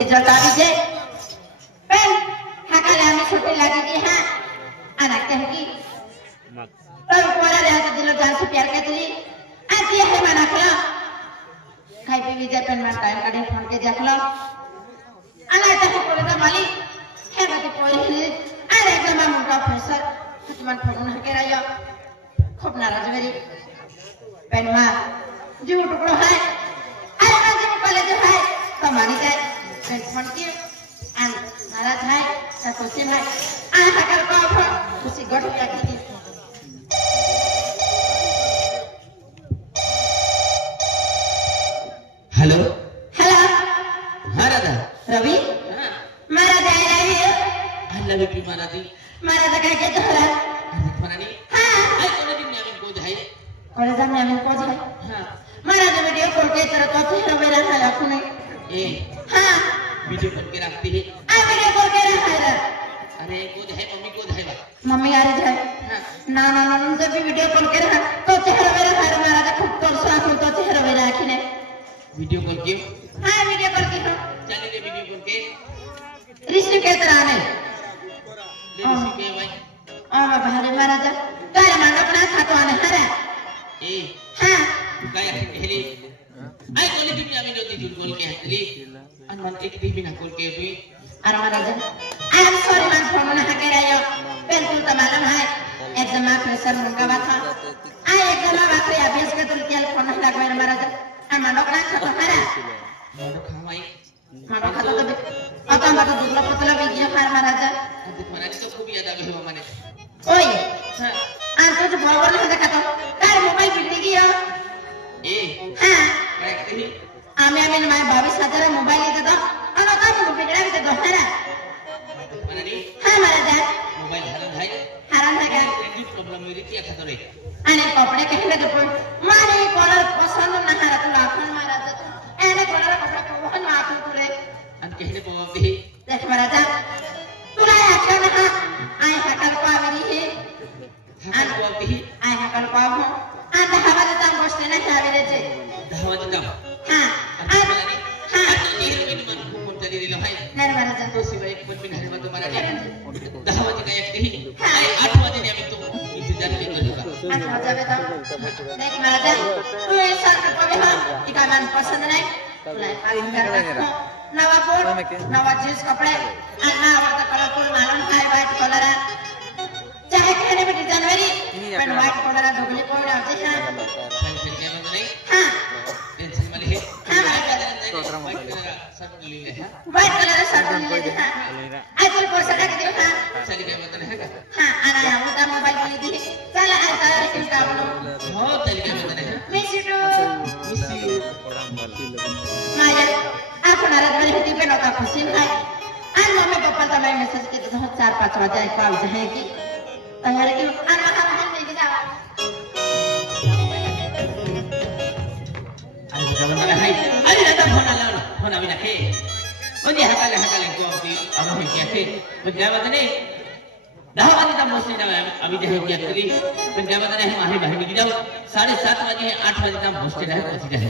जता दीजिए पेन हाकाले हमें छोटी लगी की हाँ अनाक की तब कोरा रहा तो दिलो जान से प्यार करती आज ये है मना करो खाई पी लीजिए पेन में टाइम काटे फोन के देख लो अनाक तक कोरे तो मालिक है बातें कोई नहीं अरे एकदम हम उनका प्रेशर तुम्हारे फोन हके रहा खूब नाराज मेरी पेन माँ जो टुकड़ो है अरे मैं जब कॉलेज है तो मानी जाए फोन की an narat hai sa kusim hai an hakal ko apho kusi god taki hello hello Maharaja ravi हाँ mara jai rahi hai अल्लाह भी मारा दी mara da kai ke thola मारा नहीं ha आई कोने दिन में को जाए college mein amin ko jai हाँ mara da video call ke tera to thera vera hai apne A ha video call के रखती है a video call ke raha hai अरे को है मम्मी को है mummy आ रही है हाँ ना ना ना उनसे भी वीडियो कॉल के रहा तो चेहरा मेरा घर मारा था खूब तोड़ सा खूब तो चेहरा मेरा आखिने वीडियो कॉल क्यों हाँ वीडियो कॉल की हो चले ले वीडियो कॉल के रिश्ते के तरह ने ले रिसीव के भाई आ बाहर मारा जा तारे मांगा अपना था तो आने हरा ए हाँ काय कहली आई कोने दिन में आमी जोती जुल कॉल के हतली अनमन एक दिन बिना कॉल के हुई अरे मारा जा I am sorry ma'am phone ना हके रहा पेन तुम तो मालूम है एग्जाम में प्रेशर मुंगा बात था आई एग्जाम में बात है अभ्यास के तुम क्या फोन ना लगा मारा जा आ मानो अपना था तो हरा मारो खावाई मानो खाता तो आता मातो दुबला पतला भी गया फार मारा जा अधिक मारा तो खूब याद आवे हो माने ओए हाँ आंसर तो भगवान ने देखा तो कार मोबाइल बिगड़ी गया ए हाँ काय कहली आमे आमे माय 22,000 मोबाइल लेते तो अन का मुझे बिगड़ा भी तो हरा माने नहीं हाँ मारा जा मोबाइल हरन है हरान है का एक प्रॉब्लम मेरी क्या खाता रे अने कपड़े कहले तो कोई मारे कलर पसंद ना हरा तो लाखन मारा जा तो एने कलर कपड़े कोहन माफी तुरे अन कहने को भी देख मारा जा तुरा आके ना आई हकल को आवेरी है हां को भी आई हकल को हो आंदा हवा देता बसते ना आवेरे जे धावत काम हाँ अन माने नहीं हां तो ये बिन मन फोन चली रे भाई नर मारा जा तो सिवाय एक बिन हरे मत मारा नहीं धावत का एक ही 8 बजे ने अभी तो इंतजार नहीं करेगा अच्छा जावे तो देख मारा जा तू ऐसा कर पावे हां इका मन पसंद नहीं तुला पाविन कर रखो नवा कोट नवा जींस कपड़े अन्ना आवत कलरफुल मालूम है व्हाइट कलर चाहे कहने में जनवरी पेन व्हाइट कलर ढोकली कोड आते हैं चल चल क्या बंद नहीं हां टेंशन वाली है हां मारा जा सब ले ले व्हाइट कलर शर्ट ले ले हां आज कोई सड़ा के देखो हां चल क्या बंद है का हां आना या मुदा मोबाइल ले दी चल आ तारे के का बोलो हो चल क्या बंद है मिसिटो मिसी माया आप नाराज वाली होती पे नौका खुशी है आज मम्मी पापा तो मैं मैसेज के तो 4-5 बजे को आ जाएगी तैयार की आना खाना है लेके जाओ अरे जवान है अरे दादा फोन अभी ना है मुझे हकाले को अभी अब है क्या थे तो क्या बात नहीं दावा का मौसम ना अभी जो है क्या करी तो क्या बात नहीं हमारे भाई की जाओ 7:30 बजे 8 बजे तक हॉस्टल है पहुंच जाए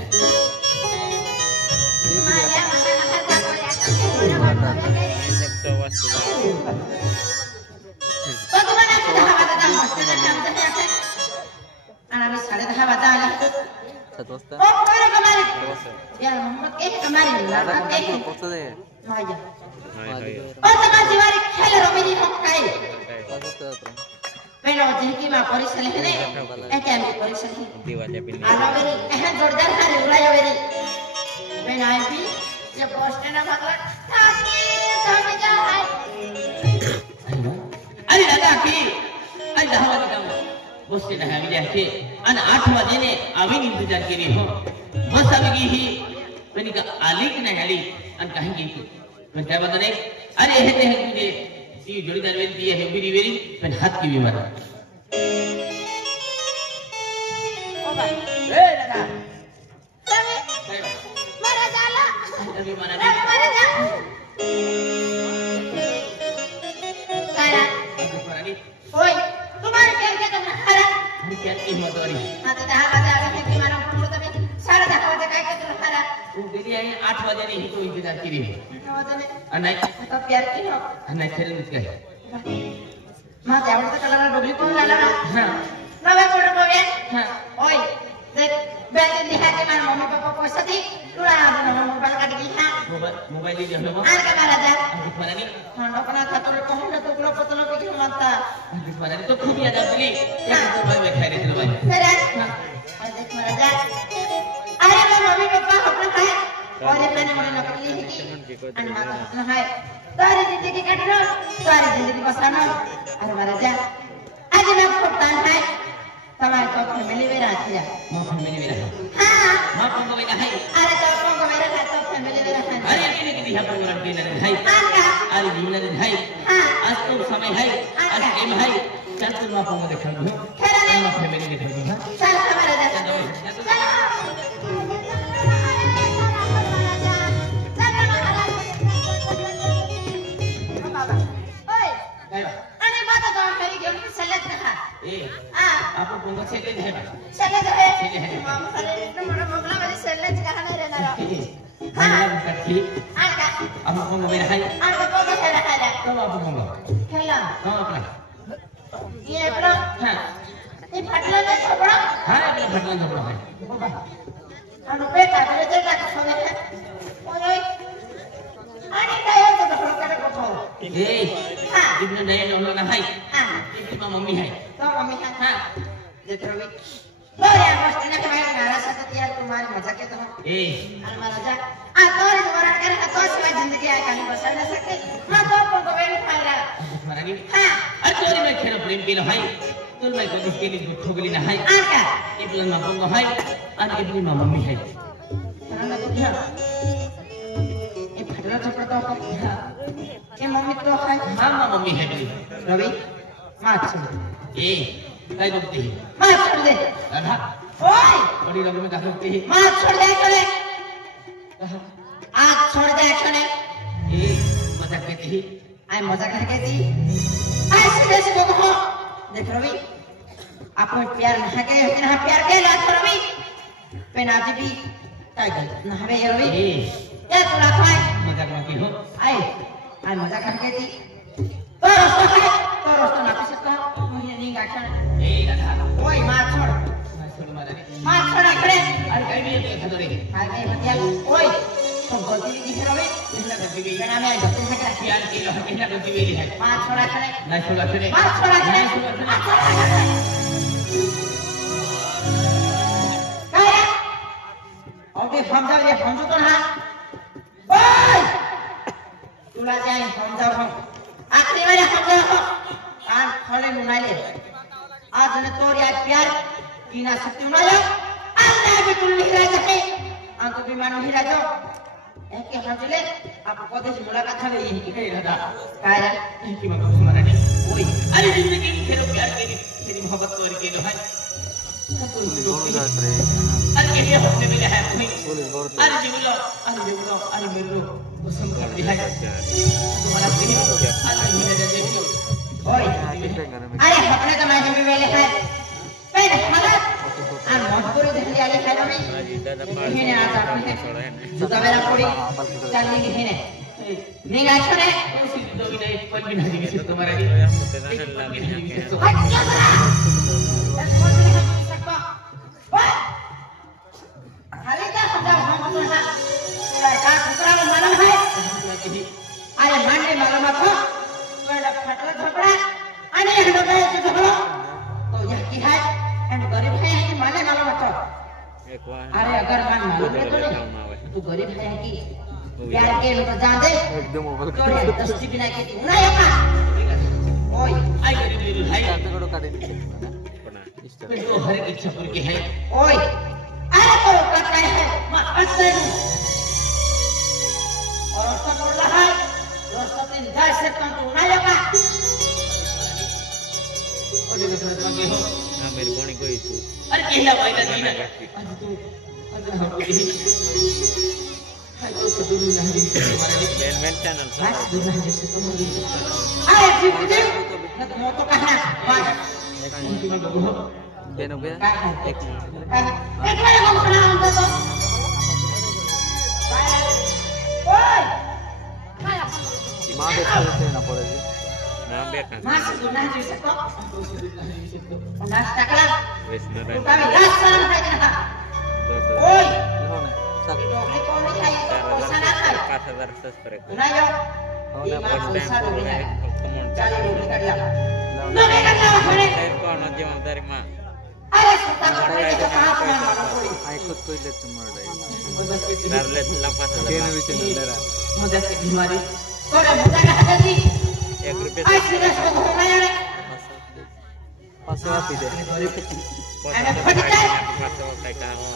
माया माया जा कोई तो तुम्हारा क्या हवा दादा हॉस्टल में हम से आके आना भी 10:30 बजे आला ओ कोई कमारी यार मोहम्मद के कमारी नहीं लगा के माया ओ तमा दीवारी खेल रो मेरी हक्काई पेलो जिनकी मां परिसल है ने ए क्या की परिसल है दीवाले पिन आलो मेरी कहां जोरदार खा उड़ाई मेरी मैं आई भी ये पोस्ट ना भगला ठाकी जामे जा है अरे दादा की अरे दावा का बस ना है मुझे के अन 8 बजे ने अभी इंतजार करी हो बस अभी ही मैंने कहा आलिक न हेली अन कहेंगे कि मैं क्या बता नहीं अरे है तुझे ये जोड़ीदार वेरी दिए है मेरी वेरी मैं हाथ की बीमार ओ भाई ए दादा मारा जाला अभी माना मारा जा काला नहीं ओए तुम्हारे क्या क्या तुम हरा हम क्या की हिम्मत वाली हां तो 10 बजे आगे थे कि मानो पूरा तब 10:30 बजे काय के तुम हरा वो देरी ये 8 बजे नहीं तो इंतजार की रही नहीं तो प्यार की हो नहीं खेल मुझ के मां आवडता कलर डोबली कोण लाला हां नवे कोण बोवे हां ओय देख बैंक दिखा के मार मम्मी पापा पैसा दी तुला मोबाइल काट दी हां मोबाइल दे हम आर का महाराजा दिखवाना नहीं हां अपना खातर कहूं ना तो कुलो पतलो के क्यों मानता दिखवाना नहीं तो खूब याद आती एक तो भाई बैठा रहे थे भाई मेरा और देख महाराजा अरे मैं मम्मी पापा अपना है और ये मैंने मोरे नकली है कि अनमा का है सारी जिंदगी काटना सारी जिंदगी बसाना अरे महाराजा आज मैं कप्तान है तमारे तो फैमिली में रहती है मां फैमिली में रहा हां मां पंगो में है अरे तो पंगो में रहता तो फैमिली में रहता अरे ये नहीं कि यहाँ पर लड़के न भाई अरे जीवन न भाई आज तो समय है आज टाइम है चल तुम मां पंगो देखा दो मां फैमिली देखा दो चल हमारे जा आप पंगो से ले है चले जाए मामा साले इतना बड़ा मोगला वाली सेलेज कहां नहीं रहना रहा हां कथी आका आप पंगो में है आका पंगो खेला खेला तो आप पंगो खेला हां अपना ये अपना हां ये फटला नहीं छोड़ा हां अपना फटला झपड़ा है हम बेटा मेरे जगह का सोने है ओए अरे काय तो ढोल कर को खाओ ए हां इतना नए ढोल ना है हां इसकी मम्मी है तो मम्मी हां जेठरवी तो यार बस ने तुम्हारी नाराज सकती है तुम्हारी मजा के तो ए अरे महाराजा आ तो तुम्हारा कर तो सिवा जिंदगी आए कहीं बसा न सकते मैं तो पंगो में खाला महारानी हां अरे तोरी में खेल प्रेम के भाई तुम मैं को दिख के लिए गुठो गली ना है आका इबन मां पंगो है और इबन मां मम्मी है ना तो क्या ये फटला झपड़ा तो ये मम्मी तो है हां मां मम्मी है रवि मां छोड़ ए काय बोलती है मां छोड़ दे राधा ओए बड़ी लोग में क्या बोलती है मां छोड़ दे चले आज छोड़ दे एक्शन ए मजाक करती है आई मजाक करके थी ऐसे जैसे वो हो देख रवि आपको प्यार ना के ना प्यार के लात रवि पेनाजी भी टाइगर ना हवे रवि ए ये तोला खाए मजाक मत हो आई मजाक करके थी तो रोस्तो ना किसी का मुझे नहीं गाठन ए राधा ओए मां छोड़ महारानी मां छोड़ करे अरे कहीं भी ये खतरे आगे बतिया ओए तुम गलती भी दिख रवि कहना गलती भी बिना मैं गलती से कर प्यार के लो कहना गलती भी है मां छोड़ा करे ना छोड़ा करे मां छोड़ा करे ना छोड़ा करे काय अबे हम जा ये हम तो ना ओए तुला जाए हम जा हम आखिरी बार हम जा कान खोले मुनाले आज ने तोर यार प्यार कीना सकती ना जा आज ना भी तुम नहीं रह सके अंक भी मानो ही रह जाओ एक के हजले आपको देश मुलाकात है यही की कही रहता काय की मत महारानी ओए अरे जिंदगी में खेलो प्यार के तेरी मोहब्बत कर के लो है अरे ये अपने में है अरे जीवलो अरे मेरे लो कसम कर दिया है तुम्हारा प्रेम अरे मेरे देखियो ओए अरे अपने तो मैं भी वेले है पेन हालत আর মজবুরি দেখলি আলে খাইলো নি হিনে আজ আপনি জুতা বেরা পড়ি চালনি হিনে নিগা ছনে সিদ্ধ বিনা কোন বিনা দিবি তোমার আগে খালি তা সমঝা हम तो ना का कुकरा में मालूम है अरे मानने मालूम है बड़ा फटला झपड़ा अने हडो गए तो झपड़ो तो यह की है एंड गरीब है कि माने मालूम है अरे अगर मान मालूम है तो तू गरीब है कि प्यार के तो जा दे एकदम तो दस्ती बिना के ना यका ओए आई गरीब भाई काटो काटे तो हर एक इच्छा पूरी की है ओए अरे तो कहता है मैं असर और उसका बोल रहा है दोस्तों तीन गाय से कम तो ना यका और जो घर में हो हां मेरे कोनी कोई तू अरे कहना भाई ना दीना आज तू आज हम को ही हाय तो सब दूर नहीं दिख तुम्हारे मेन चैनल आज दूर नहीं जैसे तुम भी अरे जीव दे ना तो तो कहना बात तुम्हारे बाबू हो बेनो बे एक एक बार को खाना हम तो Oi! Kaya pa. Mabek kasi na pala di. Mabek kan. Mas guna juice ko. Unas taklan. Wes na rin. Kami dasan tayo na. Dos. Oi! Ano na? Sak. Doble ko ni kayo ko sana kay. 5,000 subscribe. Unayo. Oh, Di na ma First pulsa time doble ko na. teman. Cari doble ka dia. Lawan. Doble ka dia hone. Saya ko ano jawab ma. Are suta ko pare ko pahat man mana puri. Ay खुद को ही लेते मर रहे Darlet lang 5,000. केने विषय नंदरा मदद की बीमारी Kore muda ka hadi. 1 rupiah. Ay sila ko ko na yare. पास वापी दे Ana phadita.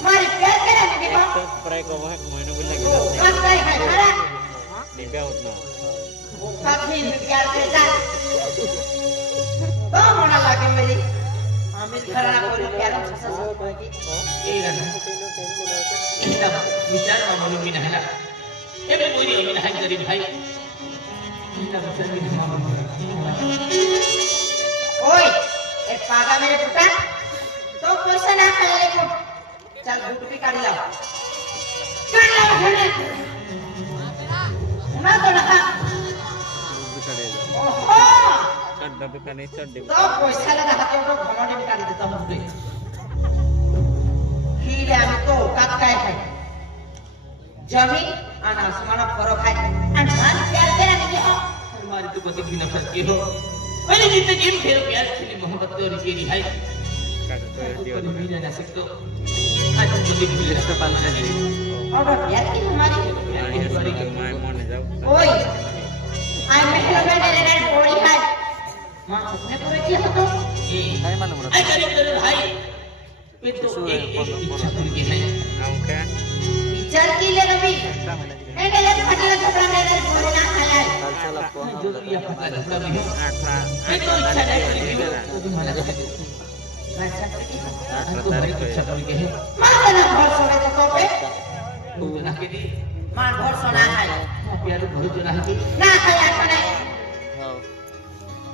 Mari pyar kare ni ko. Subscribe ko bahag mo ino bila gila. Kantai hai kara. Di ba utno. Kapin pyar kare जा. तो होना लगे मेरी आमिर खराब हो प्यार से ये गाना इनका विचार मामूली भी नहीं है ये भी कोई नहीं है गरीब भाई इनका विचार भी मामूली ओए एक पागा मेरे पुटा तो पैसा ना खाले को चल बूट भी काट ला होने ना तो ना ओहो Kada bukan itu di. तो पैसा लगा हाथ में घमंड में काट देता हूं तुझे हीरे हम तो काट काय है जमीन और आसमान फर्क है अनमान प्यार तेरा नहीं हो हमारी तो कभी भी नफरत की हो पहले जितने गेम खेलो प्यार खेली मोहब्बत तो नहीं की है Kada tu तो dia. भी ना सकते आज तो कभी भी इससे पाल से जी और प्यार की हमारी Ini sedikit main mau nih jauh. ओए आई महल में मेरे बोली है मां ने पूरे किया तो काय मालूम आई गरीब जरूर भाई ये तो एक इच्छा पूरी की है Oke. विचार की ले रवि एने ले फटला कपड़ा मेरे बोले ना खाया काल साला फोन जो ये पता लगता भी है Akra. ये तो इच्छा नहीं है तो भी माना वैसा की तो बड़ी इच्छा पूरी की है मां ना घर सोने तो पे तो ना के दी मां घर सोना है प्यार बहुत जना है ना खाया खाने हां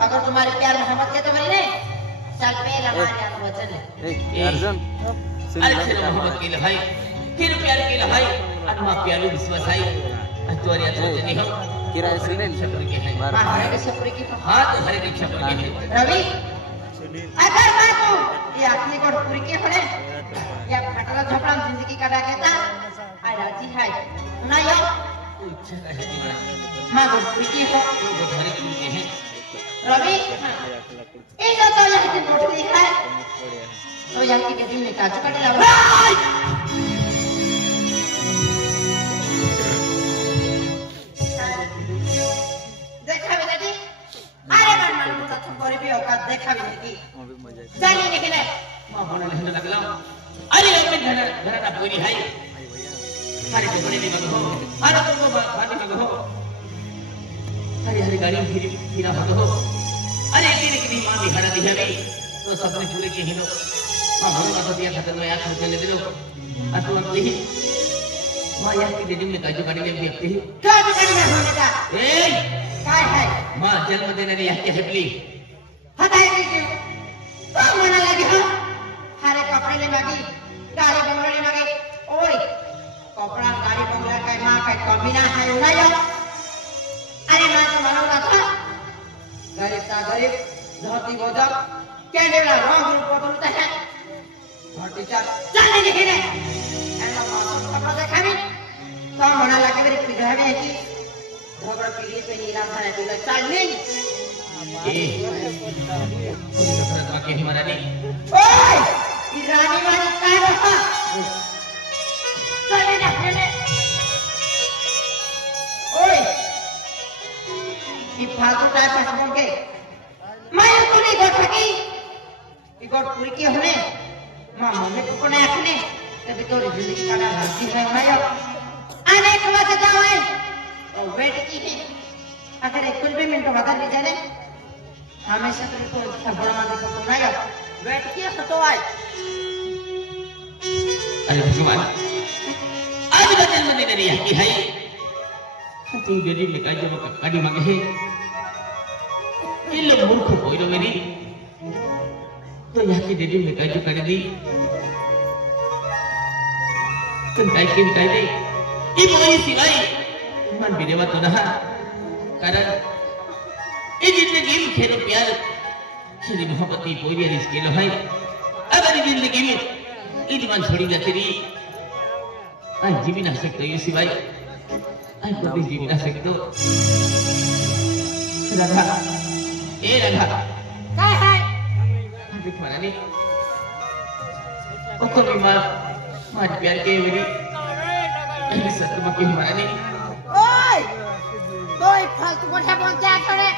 अगर तुम्हारे प्यार मोहब्बत के तो बनी नहीं चल पे हमारे आने वचन है ए अर्जुन सुन अरे चलो मोहब्बत की भाई फिर प्यार की भाई अनमा प्यार विश्वास है अतवारी अतवारी नहीं हो किराए सुनील इच्छा पूरी की है मार मां हमारे से पूरी की हाँ तो हर एक इच्छा पूरी की है रवि Sunil. अगर मैं तू ये अपनी को पूरी की होने या फटला झपड़ा जिंदगी काटा के था आई राजी है ना यो तो इच्छा का है दीवाना मां को पूरी की हो तो हर एक पूरी की है रवि ये जो तो यहाँ की मोटी है Korea. तो यहाँ की बेटी में काजू काटे लगा देखा भी नहीं अरे मन मन को तो कोई भी औकात देखा भी नहीं अभी मजा जानी नहीं है मां होने नहीं लगला अरे अब घर घर ना पूरी है आई भैया हरे को बड़े नहीं मगो हरे को बात मगो हरे हरे गाड़ी फिर फिरा मगो अरे तेरे की मां भी हरा दी है तो सपने पूरे के हिनो मां भरो ना तो दिया खत्म हो यार सोचने दे दो अतु अब नहीं मां यार की दीदी में काजू काटी ले देखते ही क्या बिगड़ में होने का ए काय है मां जन्म देने ने यार के हेपली हटाए दीजिए तो मना लगे हो हरे कपड़े ले मांगी गाड़ी बंगले ले मांगी ओए कपड़ा गाड़ी बंगला का मां का कमी ना है ना यो अरे मैं तो मानो ना था गरीब ता गरीब धोती बोझा कैंडेला रंग रूप बदलता है धरती चार चलने देखे ने ऐसा मौसम कपड़ा देखा नहीं तो मना लगे मेरी पिघला में की झगड़ा पीड़ी पे नीला थाने पे चल नहीं ए तो के हमारा नहीं ओए ये रानी वाली काय रहा चले ना खेले ओए ये फालतू टाइप का बोल के मैं तो नहीं कर सकी ये गोट पूरी की होने मां मम्मी को कोने आखने तभी तो जिंदगी का ना राजी है मैं आने के बाद जाओ तो वेट की है अगर एक कुछ भी मिनट बाद ले जाने हमेशा तो खबर मांगे तो नहीं वेट किया तो आए अरे भगवान आज का जन्म देने रही है कि है तू बेटी में काज जब काटी मांगे है ये लोग मूर्ख कोई लो मेरी तो यहाँ की डेडी में काज काटी दी तुम काज के निकाल दे ये बोली सिवाय मन बिरेवा तो ना कारण ये जिंदगी में खेलो प्यार खेली मोहब्बत की कोई रिस्क के लो है अगर ये जिंदगी में ईद मन छोड़ी जाती रही आई जीवी ना सकते ये सिवाय आई कभी जीवी ना सकते राधा ए राधा काय है अभी तुम्हारा नहीं ओ तो बीमार मार प्यार के मेरी ऐसे सत्य में क्यों हमारा नहीं ओए तोय फालतू কথা বলতে আছরে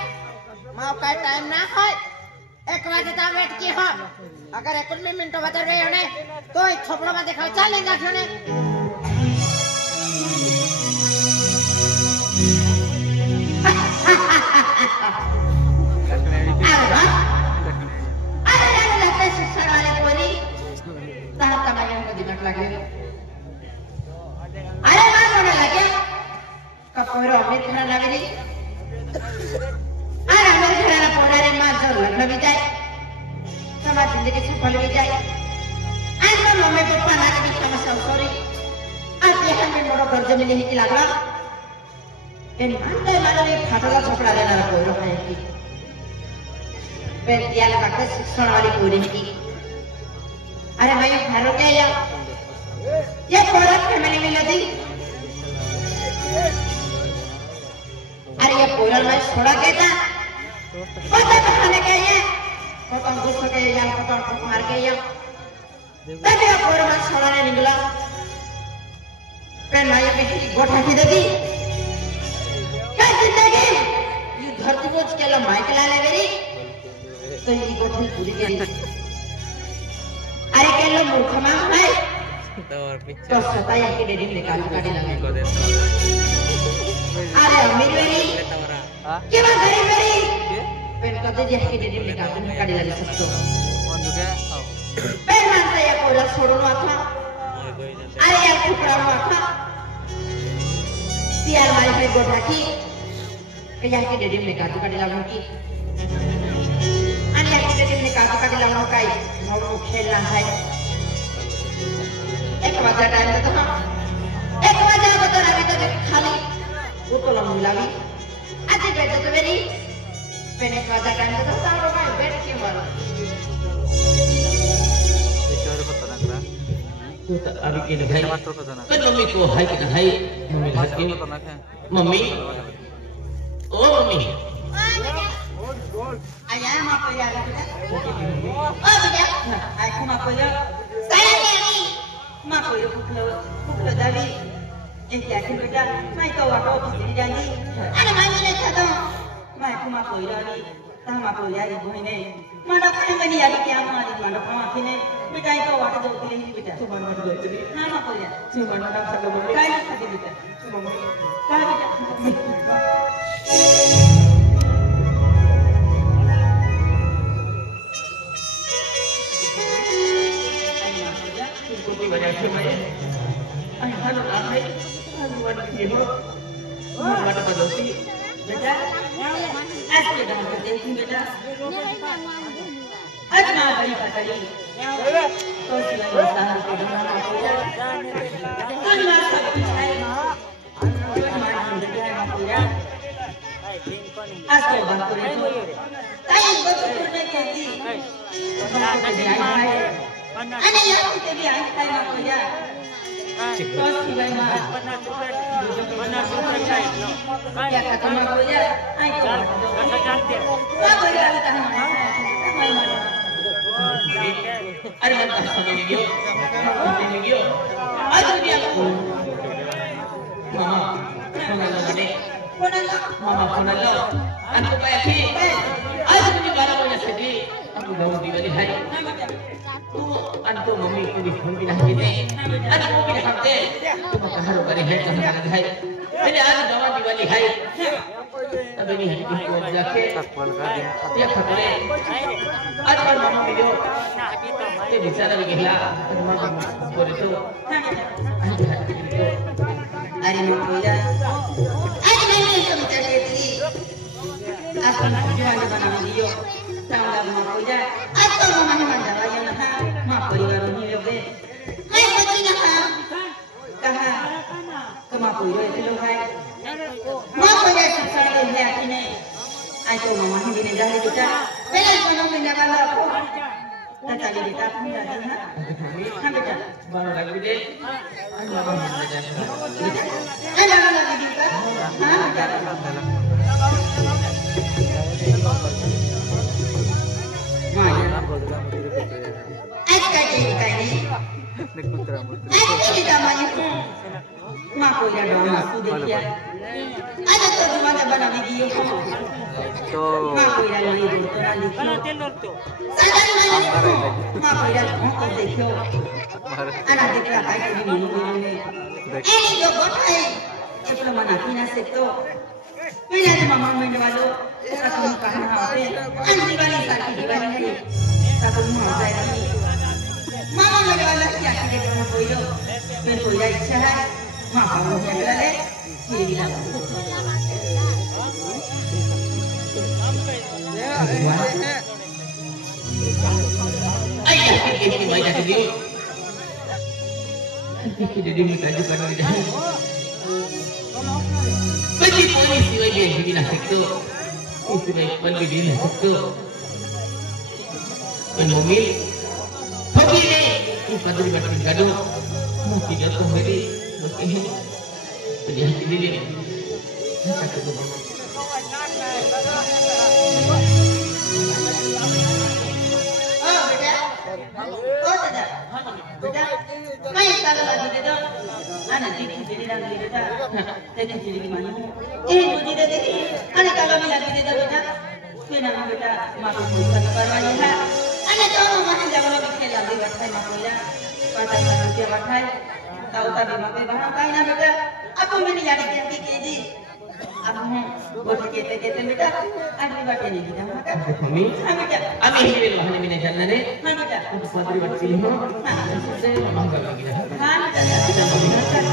माँ का टाइम ना है एक बजे तक वेट की हो अगर 1 मिनट बता रहे होने तो एक थोपड़ा में देखा चलेगा क्यों शिक्षण वाले बोली दिमाग लगे अरे मां होने लगे कपोरो अमित खाना लगे अरे अमित खाना पोड़ारे मां जो लग्न भी जाए समाज जिंदगी सफल भी जाए आज तो मम्मी पापा ना के बीच में सॉरी आज ये हमें मोड़ो कर्ज मिले ही की लागला इन मानते मानने फाटला छोकरा देना कोई है की बेटियाला बाकी शिक्षण वाली पूरी की अरे भाई घरों के ये पूरा फैमिली में लदी अरे ये पूरा मैं छोड़ा के था पता खाने के ये पता गुस्सा के या पता मार के या तब ये पूरा मैं छोड़ा ने निकला पेन भाई पे गोठा की दे दी क्या जिंदगी ये धरती बोझ के ला माइक ला ले मेरी तो ये गोठी पूरी करी अरे के लो मूर्ख मां है तो सताया के डेडी निकाल काटी लगे अरे अमीर मेरी के बात गरीब मेरी पेन कदे जे के डेडी निकाल काटी लगे सबको कौन दुखे पेन मानता या कोला छोड़नो था अरे या टुकड़ा था तियार मारी पे गोठा की या के डेडी निकाल काटी लगे की अन्य के डेडी निकाल काटी लगे काई मोर खेलना है एक बजे टाइम देता था एक बजे बता रहा था खाली वो तो लंबी लगी आज बैठे तो मेरी मैंने एक बजे टाइम देता था और मैं बैठ के मारा बेचारे पता ना करा तो अभी के भाई मात्र पता ना पर मम्मी को हाय कि हाय मम्मी हाथ के पता ना क्या मम्मी ओ मम्मी आया मां को यार ओ बेटा आई को मां को यार saya ni mak ko yo pukul dari एक याकी बेटा मैं तो वाको किसी जानी अरे मामी ने छतो मैं को mak ko यारी ता mak ko यारी बहिने mana kai mani यारी क्या मारी mana कमा किने बेटा तो वाको दो के लिए बेटा सुमन मत दो हां mak ko यार सुमन ना खा लो काय ना खा बेटा मम्मी काय बेटा कोई वजह से मैं आई हाल आ है हाल के हो मत बदलती बेटा ऐसे डाल के देखी बेटा आज ना बड़ी पकड़ी तो सिलाई साहब को बनाना पड़ेगा तो ना सब कुछ है आज के बात करें तो ताई बच्चों ने कहती अरे यार कितने भी आए ताई ना कोई यार तो सिलाई मार क्या खत्म हो गया आई तो क्या बोल रहा था अरे मत समझ लियो आज भी आपको मामा फोन लो बने मामा फोन लो अंत पे थी आज मुझे 12 बजे से थी aku bawa Diwali hari tu anto mami ku di phone pindah kene aku pindah hafte tu makahar bari hai kahar hai ini आज bawa Diwali hari तब ini hari ku jaake ya khatore आज पर mama video te bicara begila mama bole to अरे मोया अरे नहीं तो बिचार देती अपन जो आगे बना दियो ताला मोया अब तो मम्मा ने मंडा या ना मां परिवार नहीं लोगे मैं बच्ची ना कहा कमा कोई रो लोग है Mau punya susah dia ini. Ayo mama ini jadi kita. Bila kono punya kalau aku. Tadi kita punya jadi ha. Kan betul. baru lagi deh. Aduh, abang mana jadi? Ada lagi kita. Ha betul. Kita banyak. Maku ya dong, aku dia. Ada tu di mana bana video. Maku ya lagi orang di. Sadar mana? Maku ya aku देखो. Anak dekra kai di ini. Ini जो बोtai. Itu mana kina sekto. Mina tu mama mana walau. Aku kahana apa? Anti bani sakit di bani ni. Aku mau saya ni. Mama mana walau siapa kita mau koyo. मैं कोई इच्छा है मां बाबू ने बोला ले ये दिला ayah ini banyak dia kita dia minta juga dia bagi polisi wajib di nak itu sebagai pendiri itu penomil bagi ni pada dibuat gaduh tidak kembali ini penjahat ini satu rumah. Oh betul, oh tidak, betul. Main kalau lagi itu, anak jadi lagi itu, jadi mana? Muji jadi, anak kalau lagi itu betul, kenapa betul? Malu bukan perwalian. Anak tahu mana jangan bikin lagi waktu makulah. Kata-kata dia pakai, tahu tadi makai bahan kain apa dah? Apa meni jadi yang kiki? Apa buat kita beda? Ada buat ini kita makan. Kami, kami ini bahan ini jalan ni. Mana dah? Untuk satu buat film. Saya memang tak lagi dah. Mana dah? Kita makan.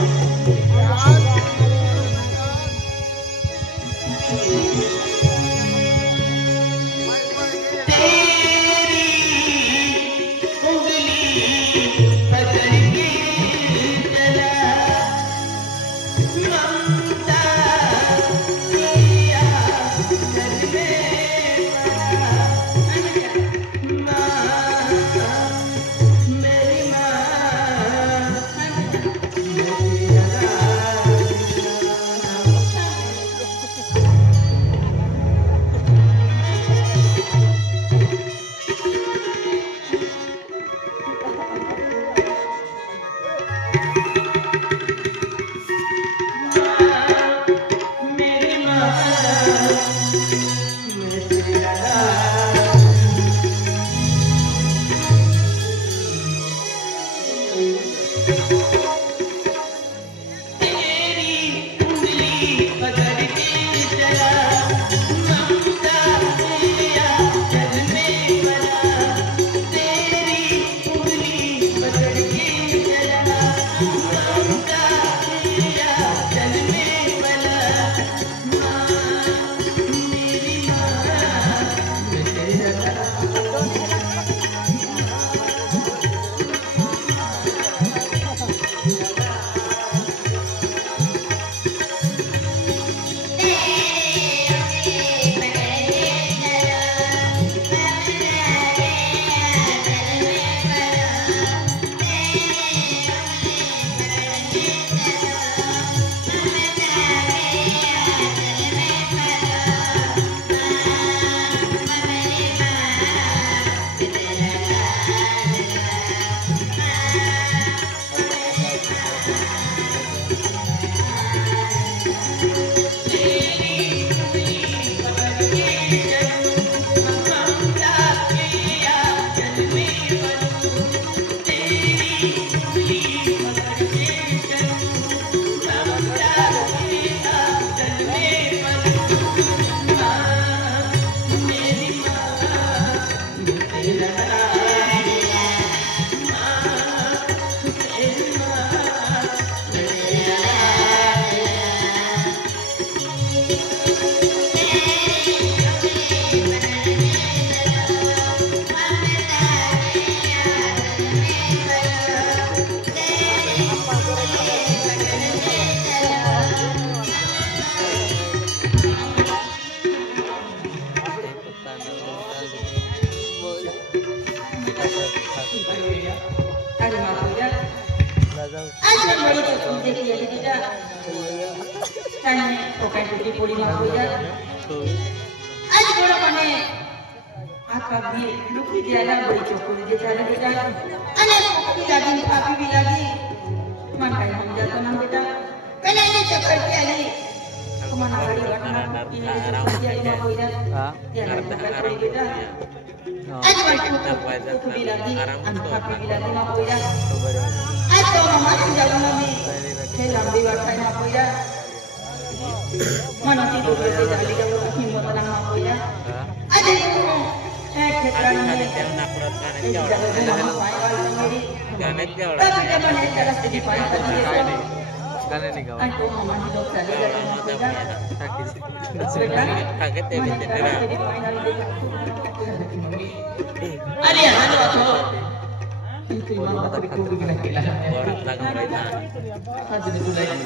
kai tuti poli ma koida ai bora pane aka bi lukti dia la beri chokuri dia cari beta ane kopi lagi papi bi lagi man kai hum jata nam beta kena ini cakar dia ni kemana hari warna ini dia lima koida dia lagi pakai beta ai bora kopi lagi ane papi bi lagi ma koida ai to mama jalan nabi खेला भी वाटा ना कोया mana tidur di jali jauh lagi mau tenang apa ya ada खेतरा में tapi dia mana cara sedih payah गाने नहीं गाओ aku mama hidup saya kaget ya bener Ali ya hanya waktu itu imam patriku begini gila orang lagi mereka hati itu lagi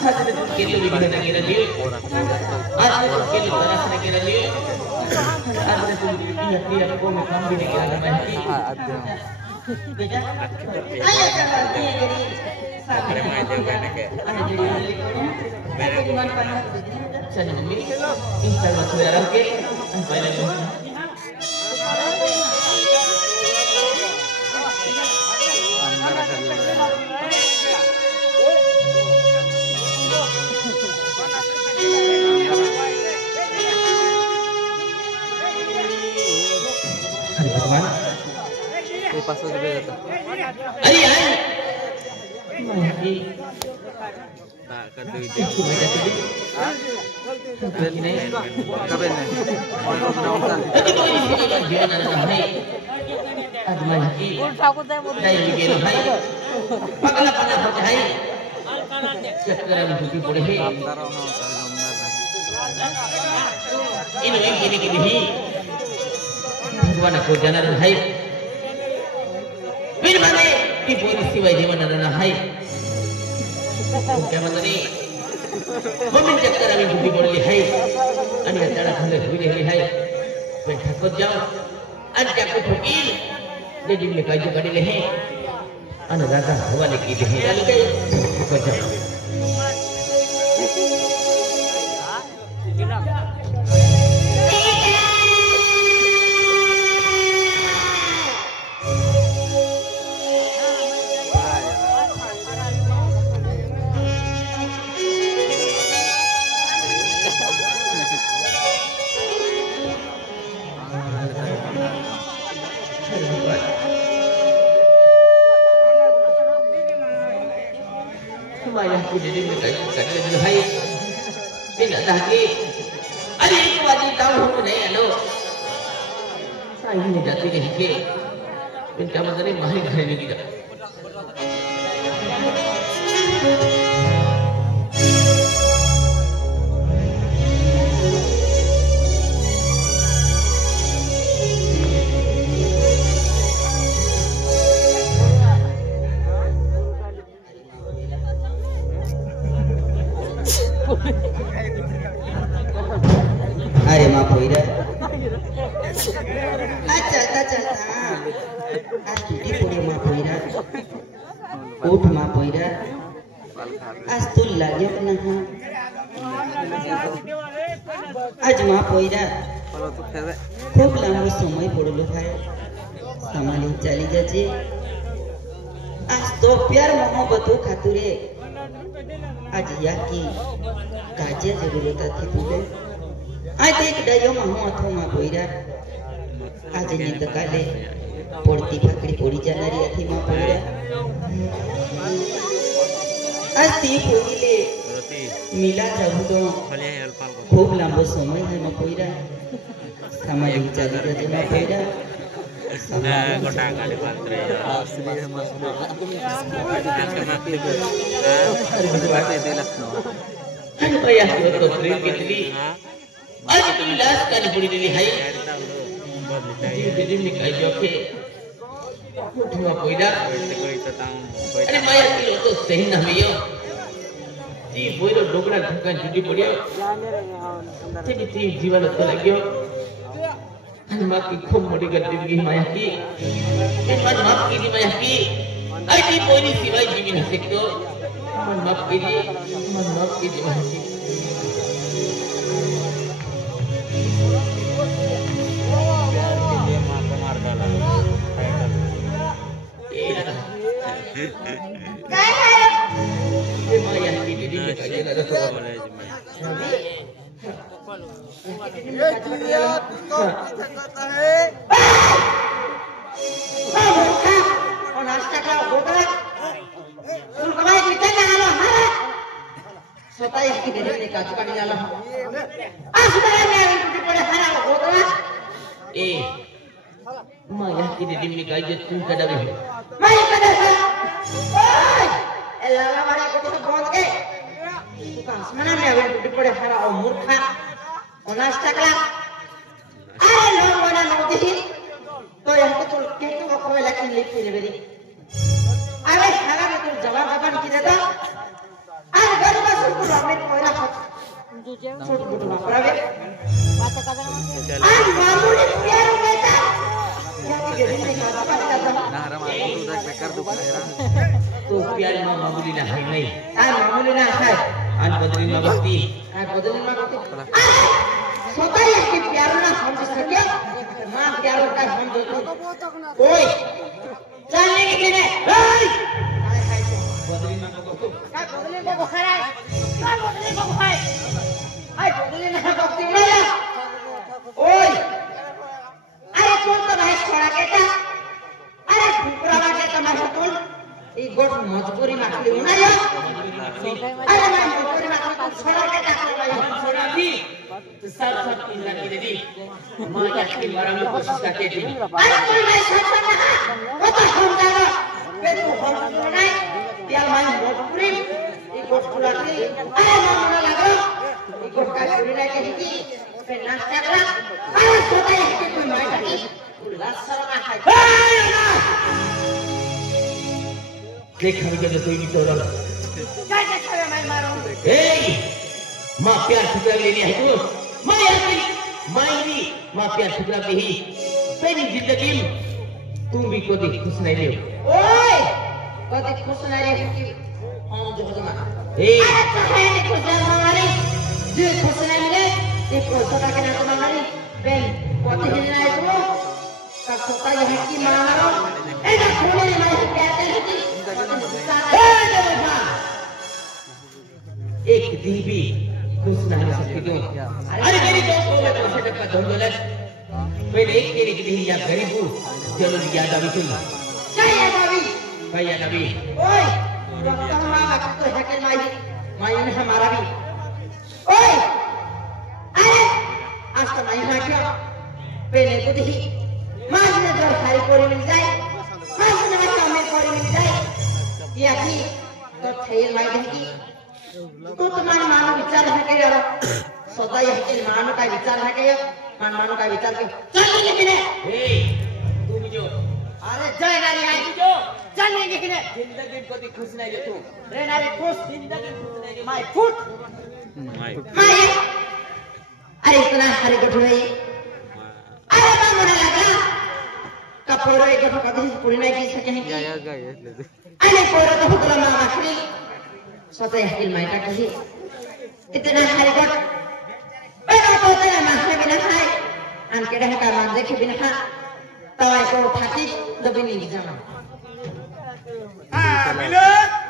hati itu kiri begini lagi dia hati itu kiri terus lagi dia hati itu dia kau mekam begini lagi beda ayo jangan dia jadi ada main jaga nak ada jadi mereka di mana banyak saya ini Instagram saya ke payah पास हो गया था अरे यार ये tak kata itu dia beda tadi ini kapan nih mau kena urusan itu ini dia ada hai adma lagi dai begini hai pagala pada pada hai sekarang bukti boleh hai अंदर होना ini gini bagaimana kau jalan hai फिर मैंने ये पूरी सिवाय जीवन नरना है क्या मतलब नहीं मम्मी चक्कर अभी बुद्धि बोल ली है अन्य चढ़ा खंडे हुई रही है मैं ठक्कर जाऊं अन्य चक्कर ठोकील ये जिम में कायजे कड़ी रहे अन्य राजा हवा लेके रहे चल गए ठक्कर जाऊं ayahku jadi mereka jadi hai tidak lagi ada itu wajib tahu hukumnya ya lo saya ini jatuh ke hike minta menteri mahir hari ini tidak अरे माँ पोईरा आज चलता आज टूटी पड़ी माँ पोईरा उठ माँ पोईरा आज तू लागे ना आज माँ पोईरा खूब लंबा समय पड़लो है संभाली चली जाची आज तो प्यार मोहब्बत खातुरे आज या की काजे जरूरत थी तुले आज एक डायो माहू अथो मा पोईरा आज निंद काले पड़ती फाकड़ी पड़ी जानारी अथी मा पोईरा आज ती पोईले मिला जाबु तो खूब लंबो समय है मा पोईरा समाली चली गजे मा पोईरा kota kali pantai असली है मसले apa ya itu trik ini आज तो इलाज करनी पड़ी रही है jadi nikah joke cuma poida अरे माया किलो तो सही ना मियो जी पोइरो डोकरा ढुका जुटी पड़ियो तेरी ती जीवन तो लगियो अरे मां की खूब मोटी गलती की माया की एक बार माफ कीजिए माया की अरे पोइरी सिवाय जीवन हसे तो मन माफ कीजिए माया की Ma yakin dia dimiliki aja tuh kada be. Mai kada sa. Oi! Elala mari ko to bond ke. Bukan semana me awen di pore hara o murkha. Onas takla. Ai lo wana no dihi. To yang ko to ke to ko la kin lik fire beri. Awe hara me to jawab apan ki deta. Ai garu ba su ko rame koira hat. छोट बुट वापरावे बात करना आज मामूली प्यार बेटा Nahara mah aku udah bekar tuh Nahara. Tuh pian mah mamuli na hai nai. मामूली ना है An badarin ma bakti. बदलने में स्वतः एक प्यार ना समझ सके मां प्यार का समझ ओए चलने के लिए Badarin ma bakti. काय बदलने को बुखार है काय बदलने को बुखार आई बदलने ना बकती ना ओए अरे कौन तो भाई छोड़ा केटा अरे फुकरावा के तमाशा कौन ई गोट मजबूरी माखली ना या अरे मैं मजबूरी माखली छोड़ा केटा छोड़ा भी सब इंसान की दीदी मां याkin marah में कोशिश करके थी. अरे कोई नहीं सकता ना वो तो हम जाना पे तू हम नहीं यार मैं मजबूरी ई गोट खुलाती अरे मां लगा ई गोट का चोरी नहीं की पे नाश्ता करा अरे सोता है कि कोई मार की उल्लास सरमा खाए देख हम जब तो ini orang. क्या देखा मैं मारूं Hey, मां प्यार ठुकरा लेने है तू. मैं याkin मैं ini मां प्यार ठुकरा भी ही. तेरी जिंदगी तुम भी को देख खुश नहीं ले. ओए कभी खुश नहीं रहे कि हम जो जमा Hey, अरे चाहे नहीं खुश जाना हमारी जो खुश नहीं मिले ये प्रोत्साहन के नाते हमारी बेन पति ही नहीं तो का सोता यह कि मारो ऐसा खोले नहीं मैं कहते हैं कि एक दी भी खुश नहीं रह सकती क्यों? अरे मेरी दोस्त को मैं तुमसे टक्कर दूं दौलत. पहले एक तेरी की दी या गरीब हूँ जरूर याद आवी तुम. चाहिए बाबी भैया नबी. ओए डॉक्टर हमारा तो है कि माई ने हमारा भी ओए अरे आज तो नहीं है क्या पहले को दी मां ने जो सारी कोरी मिल जाए मां ने अच्छा में कोरी मिल जाए या कि तो ठेल माई देगी तो तुम्हारे मानो विचार है कि यार सदा यह कि मानो का विचार है कि मानो का विचार के चल लेकिन Hey, तुम जो अरे जय नारी आई जो चल लेकिन जिंदगी को दी खुश नहीं ले तू. रे नारी खुश जिंदगी खुश नहीं ले. माय फुट माय अरे इतना हरे गठु है अरे मामूना लगा कपोरो एक गठु कभी पूरी नहीं की सके हैं Ya ya guys, lihat. अरे पोरो तो हुतला मामा श्री सोते हकिल माइटा कही इतना हरे गठ बेटा तो तेरा माखने बिना खाए अन के रह का मान देखे बिना खा तो ऐको ठाकी दबिनी जमा मिलन